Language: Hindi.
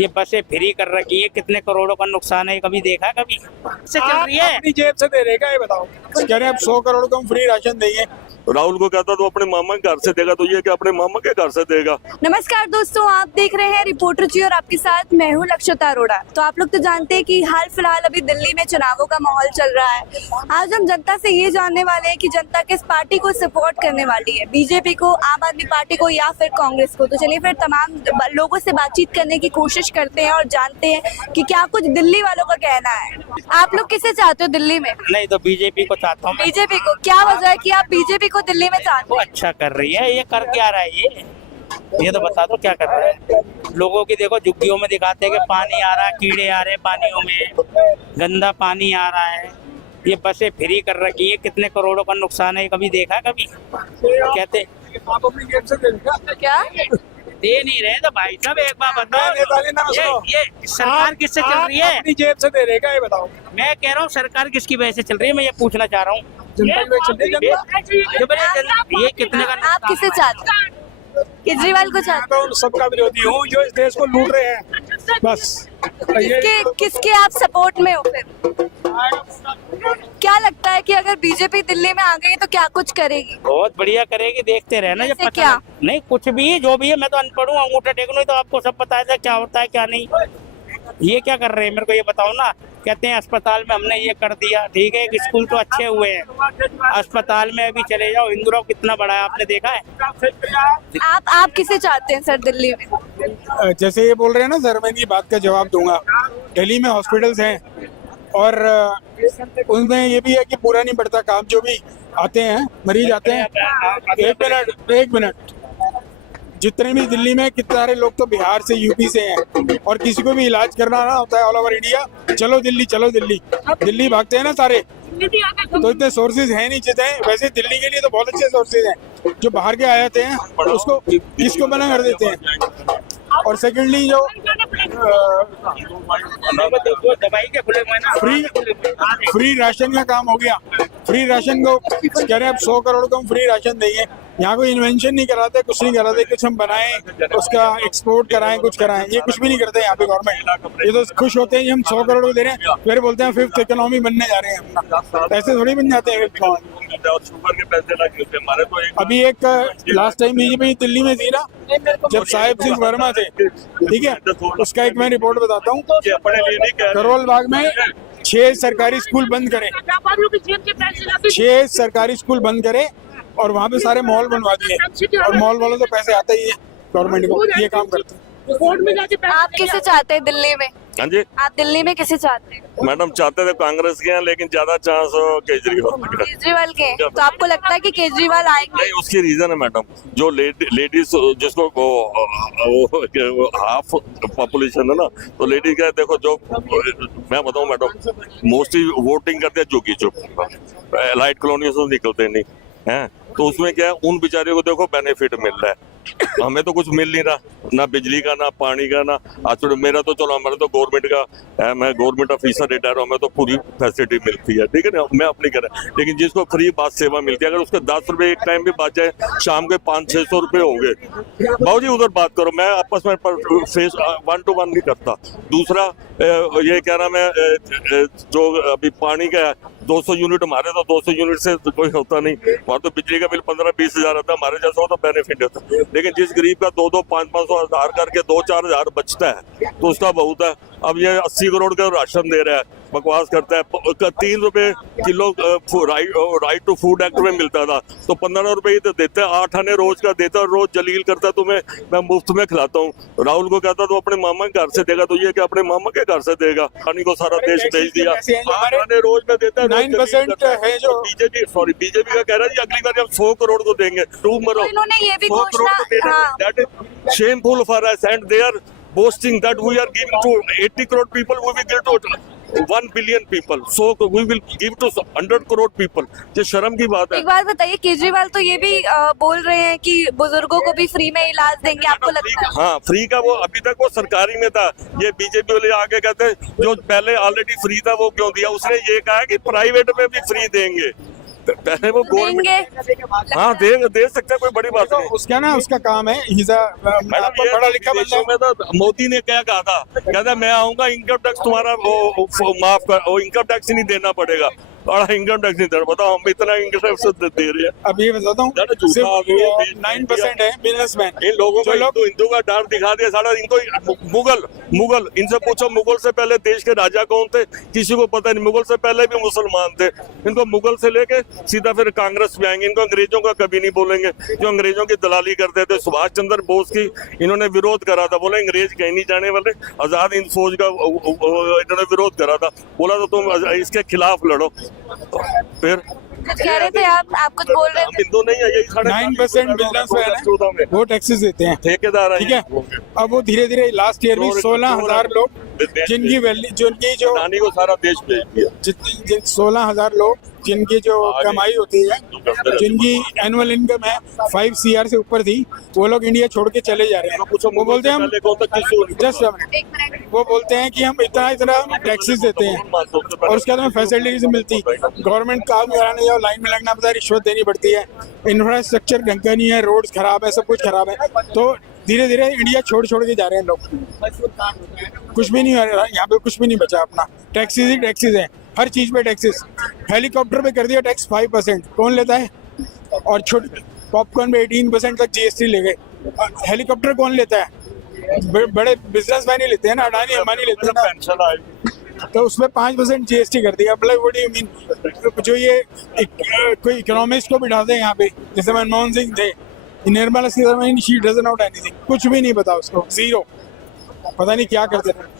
ये बसें फ्री कर रखी है, कितने करोड़ों का नुकसान है, कभी देखा कभी से चल रही है। अपनी जेब से दे रहे क्या ये बताओ। कह रहे हैं अब 100 करोड़ को हम फ्री राशन देंगे। राहुल को कहता तो अपने मामा के घर से देगा, तो ये क्या अपने मामा के घर से देगा। नमस्कार दोस्तों, आप देख रहे हैं रिपोर्टर जी और आपके साथ मैं हूं लक्षिता अरोड़ा। तो आप लोग तो जानते हैं कि हाल फिलहाल अभी दिल्ली में चुनावों का माहौल चल रहा है। आज हम जनता से ये जानने वाले हैं कि जनता किस पार्टी को सपोर्ट करने वाली है, बीजेपी को, आम आदमी पार्टी को या फिर कांग्रेस को। तो चलिए फिर तमाम लोगों से बातचीत करने की कोशिश करते हैं और जानते हैं कि क्या कुछ दिल्ली वालों का कहना है। आप लोग किसे चाहते हो दिल्ली में? नहीं तो बीजेपी को चाहता हूँ। बीजेपी को। क्या वजह है कि आप बीजेपी को दिल्ली में चाहते वो हो? अच्छा कर रही है, ये कर क्या रहा है ये तो बता दो क्या कर रहा है। लोगों की देखो झुग्गियों में दिखाते हैं कि पानी आ रहा है, कीड़े आ रहे हैं पानियों में, गंदा पानी आ रहा है। ये बसें फ्री कर रखी है, कितने करोड़ों का नुकसान है, कभी देखा कभी कहते आप अपनी जेब से दे रहे क्या? क्या दे नहीं रहे। तो भाई साहब एक बार नेताली ना बताओ, सुनो। ये सरकार किससे चल रही है? अपनी जेब से दे रहे क्या ये बताओ। मैं कह रहा हूँ सरकार किसकी वजह से चल रही है, मैं ये पूछना चाह रहा हूँ। जनता की वजह से चल रही है। ये कितने का आप किसे चाहते हैं? केजरीवाल को चाहते मैं तो उन सबका विरोधी हूँ जो इस देश को लूट रहे हैं, बस। हैं? किसके आप सपोर्ट में हो फिर? क्या लगता है कि अगर बीजेपी दिल्ली में आ गई तो क्या कुछ करेगी? बहुत बढ़िया करेगी, देखते रहना जब जैसे पता क्या? नहीं कुछ भी जो भी है। मैं तो अनपढ़ हूँ, अंगूठा टेक लूं तो आपको सब पता है क्या होता है क्या नहीं। ये क्या कर रहे हैं मेरे को ये बताओ ना। कहते हैं अस्पताल में हमने ये कर दिया, ठीक है, एक स्कूल तो अच्छे हुए हैं, अस्पताल में अभी चले जाओ, इंदिरा कितना बड़ा है आपने देखा है। आप किसे चाहते हैं सर दिल्ली में? जैसे ये बोल रहे हैं ना सर, मैं इनकी बात का जवाब दूंगा। दिल्ली में हॉस्पिटल्स हैं और उनमें ये भी है कि पूरा नहीं पड़ता काम। जो भी आते हैं मरीज आते हैं, एक मिनट, जितने भी दिल्ली में कितने सारे लोग तो बिहार से, यूपी से हैं, और किसी को भी इलाज करना ना होता है ऑल ओवर इंडिया, चलो दिल्ली चलो दिल्ली, दिल्ली भागते हैं ना सारे। तो इतने सोर्सेज हैं नहीं जितने, वैसे दिल्ली के लिए तो बहुत अच्छे सोर्सेज हैं। जो बाहर के आए थे हैं उसको किसको मना कर देते हैं। और सेकेंडली जो दवाई के खुले हुए ना, फ्री राशन का काम हो गया। फ्री राशन को कह रहे हैं अब 100 करोड़ को हम फ्री राशन देंगे। यहाँ कोई इन्वेंशन नहीं कराते, कुछ नहीं कराते, कुछ हम बनाएं उसका एक्सपोर्ट कराएं, कुछ कराएं, ये कुछ भी नहीं करते यहाँ पे गवर्नमेंट। ये तो खुश होते हैं कि हम 100 करोड़ दे रहे हैं, फिर बोलते हैं फिफ्थ इकोनॉमी बनने जा रहे हैं। ऐसे थोड़ी बन जाते हैं। शुगर के पैसे लगे थे हमारे तो। अभी एक लास्ट टाइम बीजेपी दिल्ली में थी ना, जब साहिब सिंह वर्मा थे, ठीक है, उसका एक मैं रिपोर्ट बताता हूँ। अपने लिए नहीं कह रहे। करोल बाग में 6 सरकारी स्कूल बंद करें, 6 सरकारी स्कूल बंद करें और वहाँ पे सारे मॉल बनवा दिए। और मॉल वालों तो पैसे आते ही है गवर्नमेंट को, ये काम करते हैं। आप किसे चाहते हैं दिल्ली में? हाँ जी आप दिल्ली में किसे चाहते हैं? मैडम, चाहते थे कांग्रेस के हैं, लेकिन ज्यादा चांस केजरीवाल का। केजरीवाल के? तो आपको लगता है कि केजरीवाल आएंगे? नहीं, उसकी रीजन है मैडम, जो लेडीज जिसको हाफ पॉपुलेशन है ना, तो लेडीज का देखो, जो मैं बताऊं मैडम, मोस्टली वोटिंग करते हैं झुकी चुप, लाइट कॉलोनी से निकलते नहीं हैं। तो उसमें क्या है, उन बेचारियों को देखो बेनिफिट मिल रहा है, हमें तो कुछ मिल नहीं रहा, ना बिजली का, ना पानी का, ना आज मेरा तो चलो, हमारे तो गवर्नमेंट का है, मैं गवर्नमेंट ऑफिसर रिटायर हूँ, हमें तो पूरी फैसिलिटी मिलती है, ठीक है ना, मैं अपनी कर। लेकिन जिसको फ्री बस सेवा मिलती है, अगर उसके 10 रुपए एक टाइम भी बच जाए, शाम के 500-600 रुपए होंगे। बाबू जी उधर बात करो, मैं आपस में फेस 1 to 1 नहीं करता। दूसरा ये कह रहा मैं, जो अभी पानी का है 200 यूनिट, हमारे तो 200 यूनिट से तो कोई होता नहीं, वहाँ तो बिजली का बिल 15-20 हजार आता है, हमारे जैसा हो तो बेनिफिट होता है। लेकिन जिस गरीब का 2-2, 500-500 हजार करके 2-4 हजार बचता है, तो उसका बहुत है। अब ये 80 करोड़ का राशन दे रहा है, बकवास करता है। 3 रुपए kilo right to food act में मिलता था, तो 15 रुपए ही तो देते हैं, 8 आने रोज का देता, रोज जलील करता, तुम्हें मैं मुफ्त में खिलाता हूँ। राहुल को कहता तो अपने मामा के घर से देगा, तो ये क्या अपने मामा के घर से देगा? पानी को सारा देश भेज दिया, 8 आने रोज में देता है। 9% है जो बीजेपी का कह रहा है अगली बार हम 100 करोड़ को देंगे, डूब मरो। इन्होंने ये भी घोषणा, That is shameful for us, and they are boasting that we are giving to 80 crore people, we will give to 1 billion people, so we will give to 100 crore people। ये शर्म की बात है। एक बात बताइए, केजरीवाल तो ये भी बोल रहे हैं कि बुजुर्गों को भी फ्री में इलाज देंगे, आपको लगता है? हाँ, फ्री का वो अभी तक वो सरकारी में था, ये बीजेपी वाले आगे कहते हैं जो पहले ऑलरेडी फ्री था वो क्यों दिया। उसने ये कहा कि प्राइवेट में भी फ्री देंगे, पहले वो गवर्नमेंट देंगे? हाँ दे सकते हैं, कोई बड़ी बात तो नहीं। उसका ना उसका काम है, मैडम ये पढ़ा लिखा बंदा विदेशों में तो मोदी ने क्या कहा था, कहता मैं आऊंगा इनकम टैक्स तुम्हारा वो माफ कर, वो इनकम टैक्स ही नहीं देना पड़ेगा, और इनकम टैक्स नहीं देना। बताओ हम इतना इनकम टैक्स दे रहे हैं। अब ये बताता हूँ, ज़्यादा झूठा आदमी है, देश में 9% है बिजनेसमैन। इन लोगों को जो लोग हिंदू का डर दिखा दिया सारा। इनको मुगल इनसे पूछो, मुगल से पहले देश के राजा कौन थे, किसी को पता नहीं। मुगल से पहले भी मुसलमान थे। इनको मुगल से लेके सीधा फिर कांग्रेस में आएंगे। इनको अंग्रेजों का कभी नहीं बोलेंगे, जो अंग्रेजों की दलाली करते थे। सुभाष चंद्र बोस की इन्होंने विरोध करा था, बोले अंग्रेज कहीं नहीं जाने वाले। आजाद हिंद फौज का इन्होंने विरोध करा था, बोला तो तुम इसके खिलाफ लड़ो। फिर कुछ कह रहे थे आप कुछ बोल रहे हम थे? हिंदू नहीं है, यही 9% बिजनेसमैन है, वो टैक्सेस देते हैं, ठेकेदार ठीक है। अब वो धीरे धीरे लास्ट ईयर में 16,000 लोग जिनकी वैल्यू, जिनकी जो नानी को सारा देश भेज दिया। 16,000 लोग जिनकी जो कमाई होती है, जिनकी एनुअल इनकम है 5 CR से ऊपर थी, वो लोग इंडिया छोड़ के चले जा रहे हैं। वो बोलते हैं हम जस्ट एक मिनट। वो बोलते हैं कि हम इतना टैक्सेस देते हैं और उसके बाद हमें फैसिलिटीज मिलती। गवर्नमेंट काम कराने जाओ, लाइन में लगना पड़ता है, रिश्वत देनी पड़ती है, इंफ्रास्ट्रक्चर ढंग का नहीं है, रोड्स खराब है, सब कुछ खराब है। तो धीरे धीरे इंडिया छोड़ के जा रहे हैं लोग। कुछ भी नहीं हो रहा यहाँ पे, कुछ भी नहीं बचा अपना। टैक्सेस ही टैक्सेस हैं, हर चीज पे टैक्सेस। हेलीकॉप्टर पे कर दिया टैक्स 5%, कौन लेता है? और छोटे पॉपकॉर्न पे 18% तक GST ले गए। हेलीकॉप्टर कौन लेता है? बड़े बिजनेसमैन ही लेते हैं ना, अडानी अंबानी लेते हैं ना। पेंशन आएगी तो उसमें 5% GST कर दिया। मतलब व्हाट डू यू मीन? जो ये कोई इकोनॉमिस्ट को बिठाते हैं यहाँ पे, जैसे मनमोहन सिंह थे, Nirmala Sitharaman, she doesn't know anything, कुछ भी नहीं पता उसको, जीरो, पता नहीं क्या करते थे।